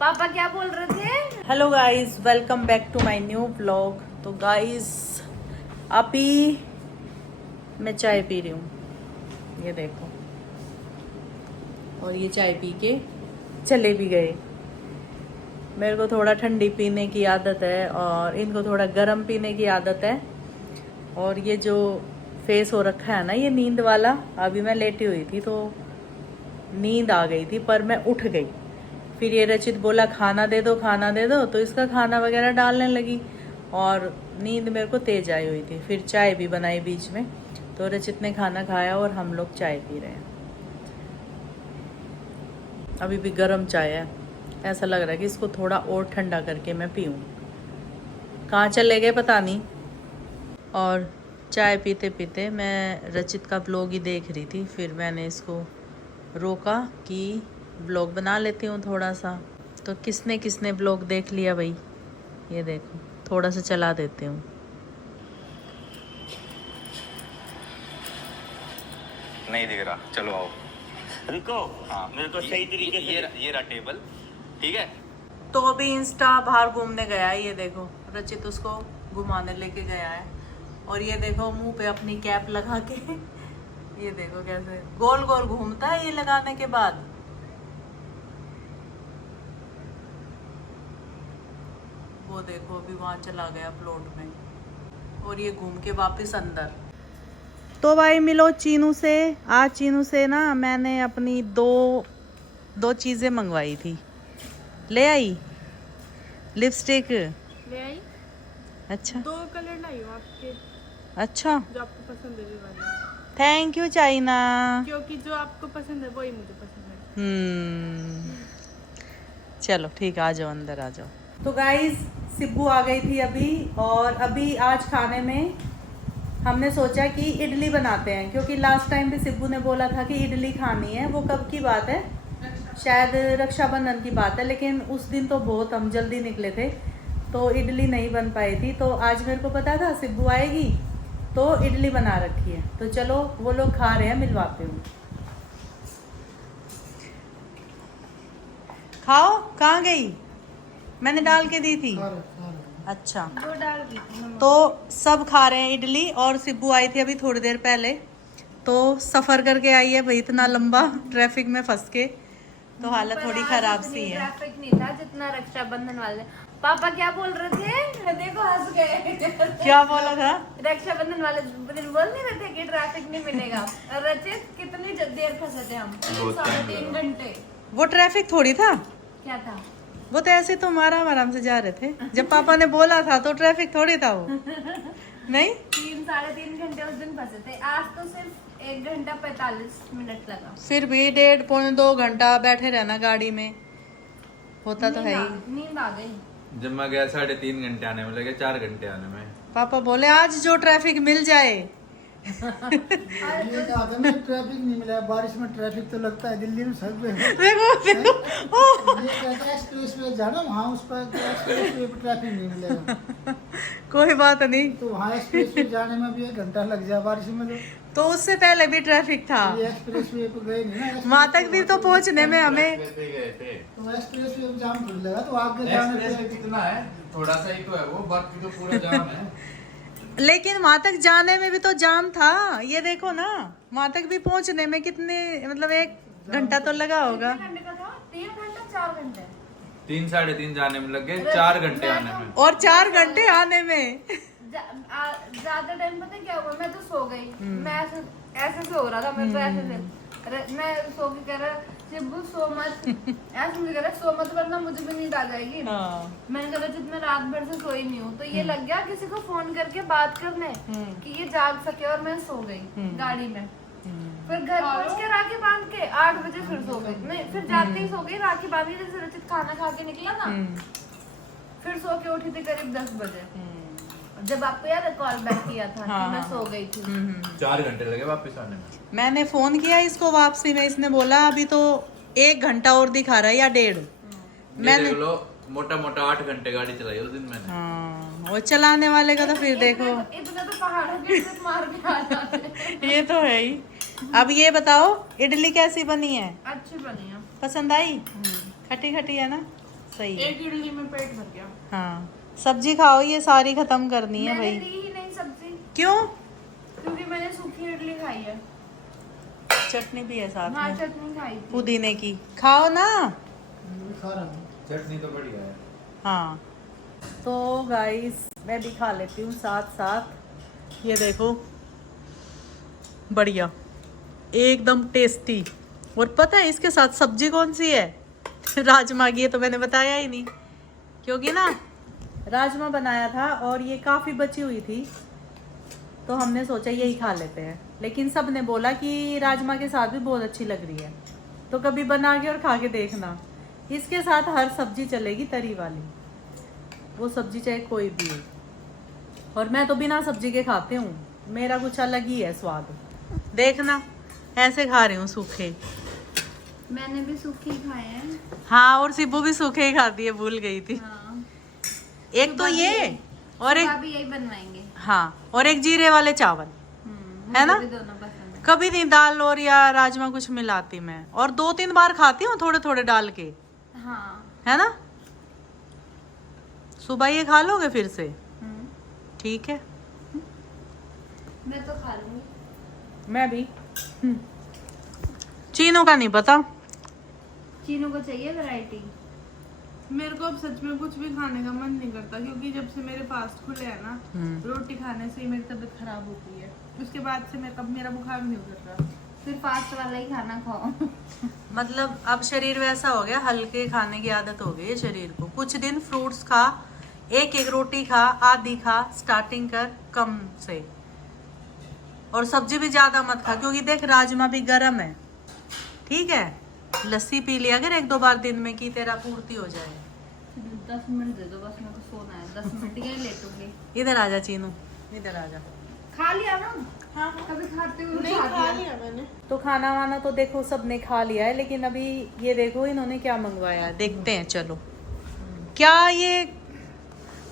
पापा क्या बोल रहे थे? Hello guys, welcome back to my new blog. तो गाइस अभी मैं चाय पी रही हूँ, ये देखो। और ये चाय पी के चले भी गए। मेरे को थोड़ा ठंडी पीने की आदत है और इनको थोड़ा गर्म पीने की आदत है। और ये जो फेस हो रखा है ना, ये नींद वाला, अभी मैं लेटी हुई थी तो नींद आ गई थी पर मैं उठ गई। फिर ये रचित बोला खाना दे दो खाना दे दो, तो इसका खाना वगैरह डालने लगी और नींद मेरे को तेज आई हुई थी। फिर चाय भी बनाई बीच में, तो रचित ने खाना खाया और हम लोग चाय पी रहे हैं। अभी भी गर्म चाय है, ऐसा लग रहा है कि इसको थोड़ा और ठंडा करके मैं पीऊँ। कहाँ चले गए पता नहीं। और चाय पीते पीते मैं रचित का ब्लॉग ही देख रही थी, फिर मैंने इसको रोका कि ब्लॉग बना लेती हूँ थोड़ा सा। तो किसने किसने ब्लॉग देख लिया भाई, ये देखो, थोड़ा सा चला देती हूँ। नहीं दिख रहा, चलो आओ। रुको। हाँ, मेरे को सही तरीके से ये रहा टेबल, ठीक है। तो अभी इंस्टा बाहर घूमने गया है, ये देखो रचित उसको घुमाने लेके गया है। और ये देखो मुंह पे अपनी कैप लगा के ये देखो कैसे गोल गोल घूमता है ये लगाने के बाद। वो देखो अभी वहां चला गया प्लॉट में और ये घूम के वापस अंदर। तो भाई मिलो चीनू से। आज चीनू से ना मैंने अपनी दो चीजें मंगवाई थी। ले आई लिपस्टिक। ले आई। अच्छा 2 कलर लाई हूँ आपके, अच्छा, जो आपको पसंद है वो वाले। Thank you China. क्योंकि जो आपको पसंद है वही मुझे पसंद है। चलो ठीक है, आ जाओ अंदर आ जाओ। तो गाइस सिब्बू आ गई थी अभी, और अभी आज खाने में हमने सोचा कि इडली बनाते हैं, क्योंकि लास्ट टाइम भी सिब्बू ने बोला था कि इडली खानी है। वो कब की बात है, शायद रक्षाबंधन की बात है, लेकिन उस दिन तो बहुत हम जल्दी निकले थे तो इडली नहीं बन पाई थी। तो आज मेरे को पता था सिब्बू आएगी तो इडली बना रखी है। तो चलो वो लोग खा रहे हैं, मिलवाते हूँ। खाओ, कहाँ गई? मैंने डाल के दी थी। अच्छा, वो डाल दी थी। तो सब खा रहे हैं इडली। और सिब्बू आई थी अभी थोड़ी देर पहले, तो सफ़र करके आई है भाई इतना लंबा ट्रैफिक में फंस के, तो हालत थोड़ी खराब सी है। ट्रैफिक नहीं था जितना रक्षाबंधन वाले। पापा क्या बोल रहे थे? देखो हंस गए। क्या बोला था? रक्षाबंधन वाले दिन बोल नहीं रहे थे कि ट्रैफिक नहीं मिलेगा। और रचित कितनी देर फंसे थे हम? 3.5 घंटे। वो ट्रैफिक थोड़ी था, क्या था? वो तो ऐसे तो आराम से जा रहे थे। जब पापा ने बोला था तो ट्रैफिक थोड़ी था वो। नहीं, 3-3.5 घंटे उस दिन फंसे थे। आज तो सिर्फ 1 घंटा 45 मिनट लगा। फिर भी 1.5-2 घंटा बैठे रहना गाड़ी में होता तो है ही। नींद आ गई। जब मैं गया 3.5 घंटे आने में लगे, 4 घंटे आने में। पापा बोले आज जो ट्रैफिक मिल जाए। ये कहा में ट्रैफिक नहीं मिला, बारिश में ट्रैफिक तो लगता है दिल्ली में सब में। देखो देखो, ओह, ये कहता है एक्सप्रेस वे जाना, वहाँ उस पर एक्सप्रेस वे पर ट्रैफिक नहीं मिलेगा, कोई बात नहीं। तो वहाँ एक्सप्रेस वे जाने में भी 1 घंटा लग जाए बारिश में। तो उससे पहले भी ट्रैफिक था, ये एक्सप्रेस वे पर गए नहीं ना, वहां तक भी तो पहुंचने में हमें। तो एक्सप्रेस वे पर जाम थोड़ी लगा, तो आगे जाने पे कितना है, थोड़ा सा ही तो है वो, बाकी तो पूरा जाम है। लेकिन वहां तक जाने में भी तो जाम था। ये देखो ना, वहां तक भी पहुंचने में कितने, मतलब 1 घंटा तो लगा होगा। कितने घंटे का था? 3 घंटे 4 घंटे? 3-3.5 जाने में लगे, 4 घंटे आने में। और 4 घंटे आने में। ज्यादा टाइम पता है क्या हुआ? मैं तो सो गई। मैं ऐसे सो रहा था, मैं तो ऐसे से मैं सो के कह रहा शिबू सो मत, ऐसे मुझे कह रहा सो मत वरना मुझे भी नींद आ जाएगी। हाँ। मैंने कहा रचित मैं रात भर से सोई नहीं हूँ, तो ये लग गया किसी को फोन करके बात करने कि ये जाग सके, और मैं सो गई गाड़ी में। फिर घर पहुंच के राखी बांध के 8 बजे फिर सो गई। नहीं, फिर जाते ही सो गई, राखी बांधी जैसे रचित खाना खा के निकला ना, फिर सो के उठी थी करीब 10 बजे। जब आपको याद है कॉल बैक किया था कि मैं सो गई थी। 4 घंटे लगे वापस आने में। मैंने फोन किया इसको वापसी में, इसने बोला अभी तो 1 घंटा और दिखा रहा है या 1.5। मैंने देख लो, मोटा मोटा 8 घंटे गाड़ी चलाई उस दिन मैंने। हाँ, वो चलाने वाले का तो फिर देखो, इतने तो पहाड़ों के ट्रिप मार के आ जाते। ये तो है ही। अब ये बताओ इडली कैसी बनी है? अच्छी बनी है। पसंद आई? खट्टी खट्टी है ना? सही है। एक इडली में पेट भर गया। हाँ सब्जी खाओ, ये सारी खत्म करनी है मैंने भाई। ली ही नहीं सब्जी, क्यों? क्योंकि मैंने सूखी इडली खाई है। चटनी भी है साथ हाँ में चटनी खाई थी। पुदीने की, खाओ ना। मैं भी खा रहा हूँ। चटनी तो बढ़िया है। हाँ तो गाइस मैं भी खा लेती हूँ साथ साथ। ये देखो बढ़िया एकदम टेस्टी। और पता है इसके साथ सब्जी कौन सी है? राजमा की। ये तो मैंने बताया ही नहीं, क्योंकि ना राजमा बनाया था और ये काफ़ी बची हुई थी, तो हमने सोचा यही खा लेते हैं। लेकिन सब ने बोला कि राजमा के साथ भी बहुत अच्छी लग रही है, तो कभी बना के और खा के देखना। इसके साथ हर सब्जी चलेगी तरी वाली, वो सब्जी चाहे कोई भी हो। और मैं तो बिना सब्जी के खाती हूँ, मेरा कुछ अलग ही है स्वाद। देखना ऐसे खा रही हूँ सूखे। मैंने भी सूखी खाए हैं। हाँ और सिब्बू भी सूखे ही खाती है, भूल गई थी। हाँ। एक तो ये और एक, भी यही बनवाएंगे। हाँ और एक जीरे वाले चावल है ना। मुझे भी दोनों पसंद है। कभी नहीं दाल और या राजमा कुछ मिलाती मैं, और 2-3 बार खाती हूँ थोड़े थोड़े डाल के, हाँ। है ना। सुबह ये खा लोगे फिर से? हम्म, ठीक है। मैं तो खा लूंगी। मैं भी। चीनों का नहीं पता। चीनों को चाहिए वैरायटी। मेरे को अब सच में कुछ भी खाने का मन नहीं करता, क्योंकि जब से मेरे फास्ट खुले हैं ना, रोटी खाने से ही मेरी तबीयत खराब होती है। उसके बाद से मेरा बुखार नहीं उतर रहा। फिर फास्ट वाला ही खाना खाओ। मतलब अब शरीर वैसा हो गया, हल्के खाने की आदत हो गई है शरीर को। कुछ दिन फ्रूट्स खा, एक रोटी खा, आधी खा, स्टार्टिंग कर कम से। और सब्जी भी ज्यादा मत खा, क्योंकि देख राजमा भी गर्म है, ठीक है। लस्सी पी लिया अगर 1-2 बार दिन में, की तेरा पूर्ति हो जाए। 10 मिनट दे दो बस, मेरे को सोना है। 10 मिनट के लेटूंगी। इधर आजा चीनू, इधर आजा। खा लिया ना? हाँ कभी खाते हुए नहीं खा खा लिया। लिया मैंने। तो खाना वाना तो देखो सबने खा लिया है, लेकिन अभी ये देखो इन्होंने क्या मंगवाया है, देखते हैं चलो। क्या ये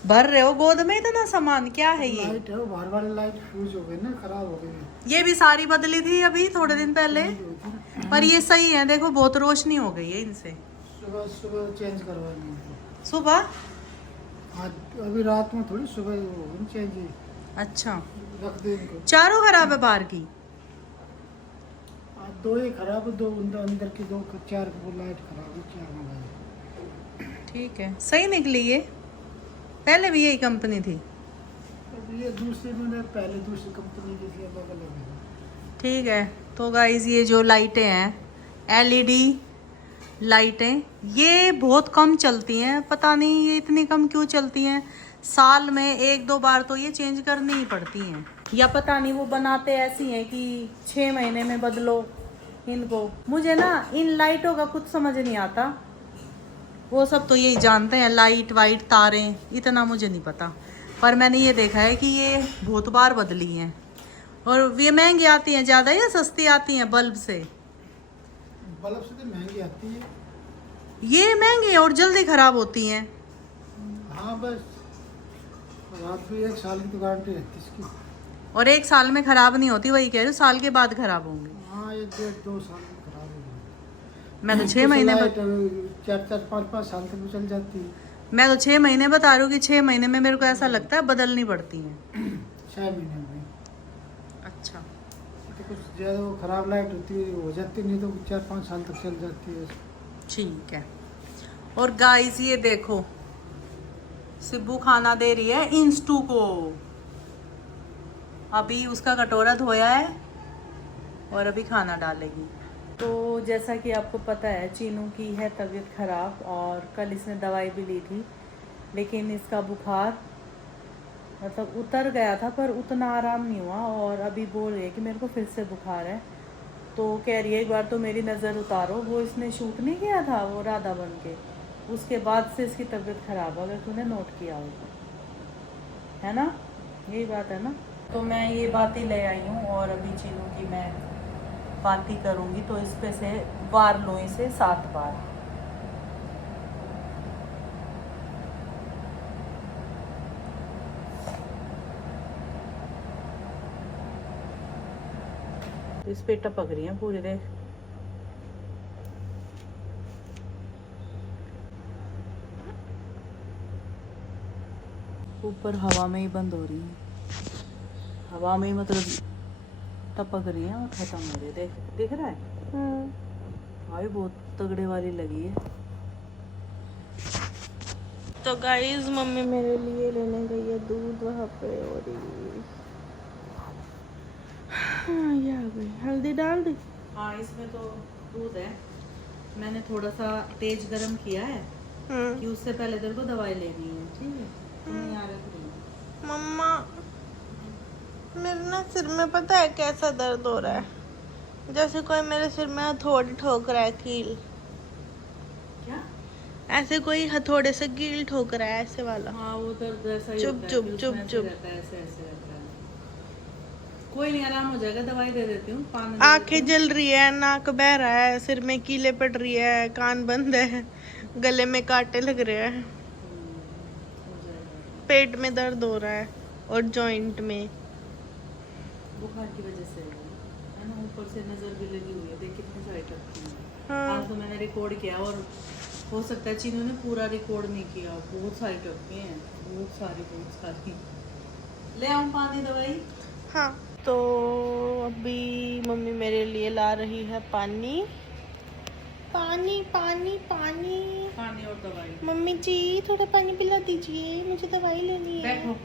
भर रहे हो गोद में इतना सामान, क्या है ये? लाइट है, वो बाहर वाली लाइट फ्यूज हो गई ना, खराब हो गई। ये भी सारी बदली थी अभी थोड़े दिन पहले, पर ये सही है। देखो बहुत रोशनी हो गई है इनसे। सुबह सुबह चेंज करवानी है। सुबह? आज अभी रात में थोड़ी, सुबह वो चेंज ही अच्छा, रख दे इनको। चारों खराब है बाहर की? आज 2 ही खराब है, 2 अंदर की 2 4 वो लाइट खराब है, क्या मंगाया। ठीक है, सही निकली ये। पहले भी यही कंपनी थी। अब ये दूसरी मैंने पहले दूसरी कंपनी की थी, अलग अलग है। ठीक है तो गाइज ये जो लाइटें हैं एलईडी लाइटें, ये बहुत कम चलती हैं। पता नहीं ये इतनी कम क्यों चलती हैं। साल में 1-2 बार तो ये चेंज करनी ही पड़ती हैं, या पता नहीं वो बनाते ऐसी हैं कि 6 महीने में बदलो इनको। मुझे ना इन लाइटों का कुछ समझ नहीं आता। वो सब तो यही जानते हैं, लाइट वाइट तारें, इतना मुझे नहीं पता। पर मैंने ये देखा है कि ये बहुत बार बदली हैं। और ये महंगी आती हैं ज़्यादा या सस्ती आती हैं बल्ब से? बल्ब से तो महंगी आती है। ये महंगी और जल्दी खराब होती हैं। हाँ बस रात भी 1 साल की तो गारंटी रहती है इसकी। और 1 साल में खराब नहीं होती, वही कह रही हूँ, साल के बाद खराब होंगी। हाँ 1-1.5-2 साल की खराब हो गई। मैं तो 6 महीने 4-4 5-5 साल तक भी चल जाती है। मैं तो 6 महीने बता रही हूँ कि 6 महीने में मेरे को ऐसा लगता है बदलनी पड़ती हैं। 6 महीने में अच्छा, तो कुछ ज़्यादा वो खराब लाइट होती है, हो जाती नहीं तो 4-5 साल तक चल जाती है। ठीक है। और गाइस ये देखो सिब्बू खाना दे रही है इंस्टू को। अभी उसका कटोरा धोया है और अभी खाना डालेगी। तो जैसा कि आपको पता है चीनू की है तबीयत ख़राब, और कल इसने दवाई भी ली थी, लेकिन इसका बुखार मतलब उतर गया था पर उतना आराम नहीं हुआ। और अभी बोल रही है कि मेरे को फिर से बुखार है। तो कह रही है एक बार तो मेरी नज़र उतारो। वो इसने शूट नहीं किया था वो राधा बन के, उसके बाद से इसकी तबीयत ख़राब, अगर तूने नोट किया हो तो, है ना, यही बात है ना। तो मैं ये बात ही ले आई हूँ, और अभी चीनू की मैं बात ही करूँगी। तो इस पे से वार लो इसे 7 बार। इस पे टपक रही है पूरी, देख। ऊपर हवा में ही बंद हो रही है, हवा में ही मतलब टपक रही है और खत्म हो रही है। दिख रहा है भाई, बहुत तगड़े वाली लगी है। तो गाइस मम्मी मेरे लिए लेने गई है दूध वहाँ पे, और हाँ ये आ गई। हल्दी डाल दी? हाँ इसमें तो दूध है, मैंने थोड़ा सा तेज गरम किया है कि उससे पहले तेरे को दवाई लेनी है, ठीक है? तुम्हें याद रखनी। मम्मा मेरे ना सिर में पता है कैसा दर्द हो रहा है, जैसे कोई मेरे सिर में हथौड़े ठोक रहा है, कील। क्या? ऐसे कोई हथौड़े से कील ठोक रहा है, ऐसे वाला। हाँ वो दर्द ऐसा ही चुप होता है, चुप फिर चुप उसमें ऐसे चुप। रहता है, ऐसे ऐसे रहता है। कोई नहीं, आराम हो जाएगा, दवाई दे देती हूँ, पानी आंखें जल रही है, नाक बह रहा है, सिर में कीले पड़ रही है, कान बंद है, गले में कांटे लग रहे हैं, पेट में दर्द हो रहा है और जॉइंट में। बुखार की वजह से है ना, ऊपर से नजर भी लगी हुई है, देख कितनी सारी टपकी है। हाँ। आज तो मैंने रिकॉर्ड किया और हो सकता है चीनू ने पूरा रिकॉर्ड नहीं किया, बहुत सारी टपकी हैं, बहुत सारी। ले आऊं पानी, दवाई? हाँ तो अभी मम्मी मेरे लिए ला रही है पानी, पानी पानी पानी। पानी और दवाई। मम्मी जी थोड़ा पानी पिला दीजिए, मुझे दवाई लेनी है। बैठो,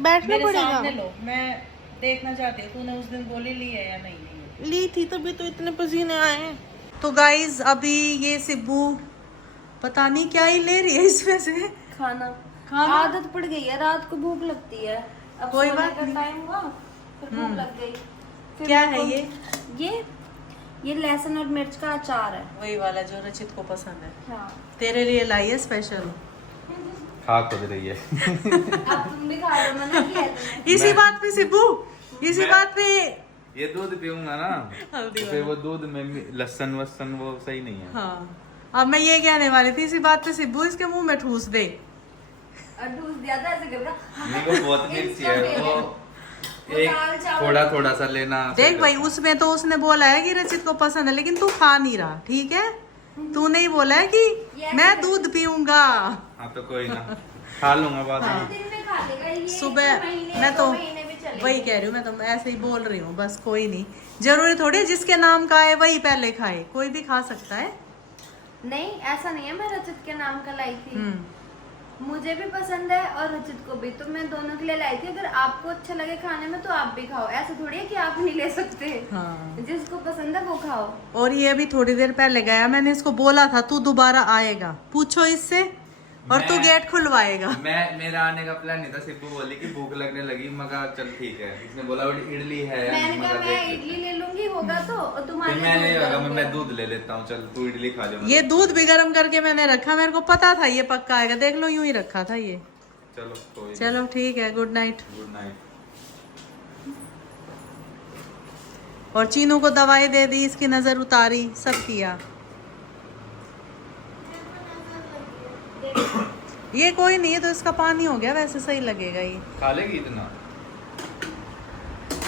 बैठना मेरे पड़ेगा। सामने लो, मैं देखना चाहती हूँ तूने उस दिन गोली ली है या नहीं ली है। ली थी तभी तो इतने पसीने आए। तो गाइज अभी ये सिब्बू पता नहीं क्या ही ले रही है इसमें से खाना खाना? आदत पड़ गई है, रात को भूख लगती है, अब कोई सोने बात का नहीं। टाइम हुआ फिर भूख लग गई। फिर क्या मेरे है को- ये? ये लहसुन और मिर्च का अचार है। वही वाला जो रचित को पसंद है, हाँ तेरे लिए लाई है स्पेशल। खा खुद रही है। अब तुम भी खा लो, मना किया है तुमने। इसी बात पे सिब्बू, इसी मैं- बात पे ये दूध पीऊंगा ना हल्दी तो फिर वो दूध में लहसुन वसन वो सही नहीं है। हाँ, अब मैं ये कहने वाली थी, इसी बात पे सिब्बू इसके मुंह में ठूस दे। और दूध दिया था ऐसे करके। नहीं वो बहुत मिर्ची है, वो दाल एक चावल- थोड़ा थोड़ा सा लेना। देख भाई, उसमें तो उसने बोला है कि रचित को पसंद है, लेकिन तू खा नहीं रहा, ठीक है? तूने ही बोला है कि मैं दूध पीऊंगा। हाँ तो कोई ना, खा लूंगा बाद में। दिन में खा लेगा ये, सुबह एक महीने, मैं तो 2 महीने भी चलेगा। वही कह रही हूँ, मैं तो ऐसे ही बोल रही हूँ बस, कोई नहीं, जरूरी थोड़ी है जिसके नाम का है वही पहले खाए, कोई भी खा सकता है। नहीं ऐसा नहीं है, मैं रचित के नाम का लाई थी, हम्म, मुझे भी पसंद है और रचित को भी, तो मैं दोनों के लिए लाई थी। अगर आपको अच्छा लगे खाने में तो आप भी खाओ, ऐसा थोड़ी है कि आप नहीं ले सकते। हाँ। जिसको पसंद है वो खाओ। और ये भी थोड़ी देर पहले गया, मैंने इसको बोला था तू दोबारा आएगा, पूछो इससे, और तू मैं- गेट खुलवाएगा। मेरा आने का प्लान नहीं था, सिर्फ बोली कि भूख लगने लगी, मगा चल ठीक है। इसने बोला इडली है या मैंने नहीं, कहा मगा मैं देख लेते इडली ले लूंगी, होगा तो, और हैं। तुम्हारे फिर लिए मैंने दूध लगा डाल मैं दिया। दूध ले लेता हूँ, चल तू इडली खा जा। ये दूध भी गर्म करके मैंने रखा, मेरे को पता था ये पक्का आएगा, देख लो यूं ही रखा था ये। चलो कोई चलो ठीक है, गुड नाइट। Good night. और चीनू को दवाई दे दी, इसकी नजर उतारी, सब किया। ये कोई नहीं है तो इसका पानी हो गया, वैसे सही लगेगा ये। खा लेगी इतना?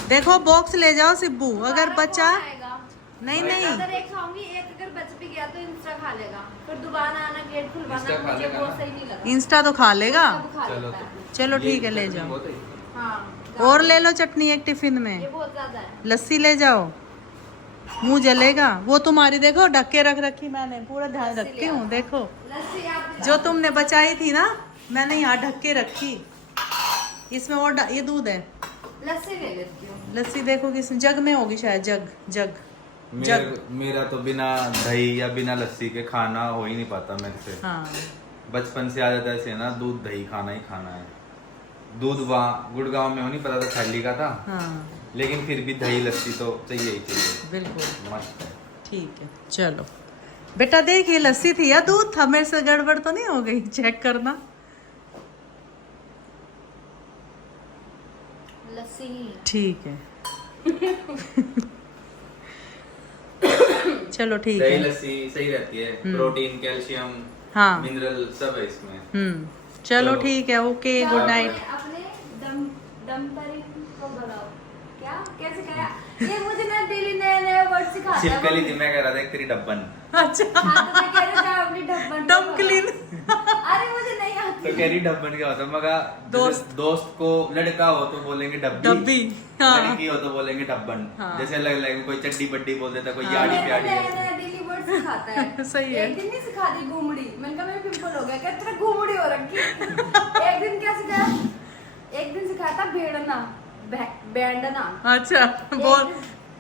देखो बॉक्स ले जाओ सिब्बू, अगर दोबारा बचा कौन आएगा? नहीं नहीं, अगर एक खाऊंगी, एक अगर बच भी गया तो इंस्टा खा लेगा, फिर दोबारा आना, गेट खुलवाना, इंस्टा खा मुझे लेगा वो ना? सही नहीं लगा। इंस्टा तो खा लेगा। सब खा चलो लेता है। तो चलो ये ठीक है, ले चटनी जाओ। बहुत है। हाँ और ले लो चटनी एक टिफिन ये में, बहुत ज्यादा है। लस्सी ले जाओ, मुंह जलेगा। वो तुम्हारी देखो ढक के रख रखी मैंने, पूरा ध्यान रखती हूँ, देखो लस्सी आप जो तुमने बचाई थी ना, मैंने यहाँ ढक के रखी। इसमें और ये दूध है, लस्सी ले लेती हूँ। लस्सी देखो किस जग में होगी शायद, जग जग मेरा तो बिना दही या बिना लस्सी के खाना हो ही नहीं पाता मेरे से। हाँ बचपन से आदत ऐसे है ना, दूध दही खाना ही खाना है। दूध वहाँ गुड़गांव में हो नहीं पता था, थैली का था, हाँ लेकिन फिर भी दही लस्सी तो चाहिए ही चाहिए। बिल्कुल मस्त है। ठीक है। चलो बेटा देख, ये लस्सी थी या दूध था, मेरे से गड़बड़ तो नहीं हो गई, चेक करना। लस्सी ही है। ठीक है चलो ठीक दही है। लस्सी सही रहती है, प्रोटीन कैल्शियम हाँ मिनरल सब है इसमें। चलो चलो। ठीक है, ओके, क्या गुड अपने- नाइट। अपने दम परी को बनाओ। क्या कैसे कहा ये? मुझे ना डेली नया वर्ड सिखाता है। छिपकली थी, मैं कह रहा था एक तेरी डब्बन। अच्छा हाँ, तो मैं कह रही थी अपनी डब्बन को डम क्लीन। बनाओ। अरे मुझे नहीं आती। तो कह रही डब्बन क्या होता है? मगा दोस्त को लड़का हो तो बोलेंगे डब्बी, हाँ। लड़की हो तो बोलेंगे डब्बन। हाँ। जैसे अलग अलग कोई चड्डी बड्डी बोल देता, कोई हाँ। याड़ी नया प्याड़ी नया डेली वर्ड सिखाता है। सही है। एक दिन नहीं सिखा दी घूमड़ी, मैंने कहा मेरे पिंपल हो गया, क्या तेरा घूमड़ी हो रखी। एक दिन क्या सिखाया, एक दिन सिखाया था भेड़ना, बैंडना। अच्छा,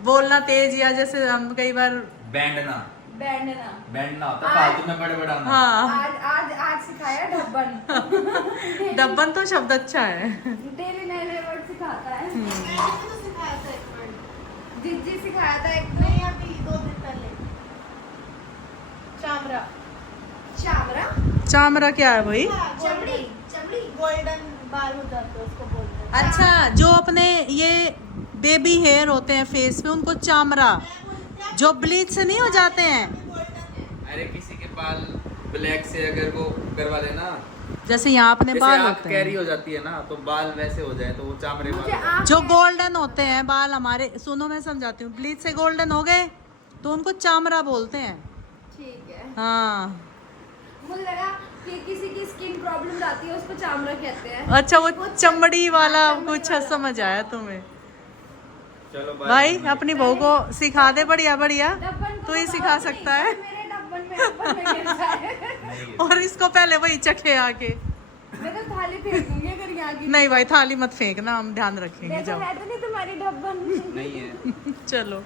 बोलना तेज, या जैसे हम कई बार बैंडना बैंडना होता है फालतू में बड़े बड़ा ना। हाँ। आज सिखाया ढब्बन। डब्बन तो शब्द अच्छा है। डेली नए नए वर्ड सिखाता है। मैंने तो सिखाया था एक वर्ड, जिज्जी सिखाया था एक नहीं अभी 2 दिन पहले, चामरा। चावरा, चामरा क्या है भाई? चमड़ी, चमड़ी। गोल्डन बाल हो जाते हैं उसको बोलते हैं। अच्छा, जो अपने ये बेबी हेयर होते हैं फेस पे, उनको चामरा, जो ब्लीच से नहीं हो जाते हैं, अरे किसी के बाल ब्लैक से अगर वो करवा देना, जैसे यहाँ अपने जैसे बाल आप होते कैरी हैं, हो जाती है ना, तो बाल वैसे हो जाए तो वो चामरे मुझे बाल। आप जो गोल्डन होते हैं बाल हमारे, सुनो मैं समझाती हूँ, ब्लीच से गोल्डन हो गए तो उनको चामरा बोलते हैं। ठीक है। हाँ। मुझे लगा कि किसी की स्किन प्रॉब्लम आती है उसको चामड़ा कहते हैं। अच्छा, वो चमड़ी वाला कुछ समझ आया तुम्हें। चलो भाई अपनी बहू को सिखा दे, बढ़िया बढ़िया, डब्बन को तू ही तो सिखा बात सकता नहीं, है। मेरे डब्बन में गिर जाए। और इसको पहले वही चखे आके। मैं तो थाली फेंक दूंगी अगर यहाँ की। नहीं भाई, थाली मत फेंकना, हम ध्यान रखेंगे। देखो जाओ, है तो नहीं तुम्हारी डब्बन। नहीं है। चलो।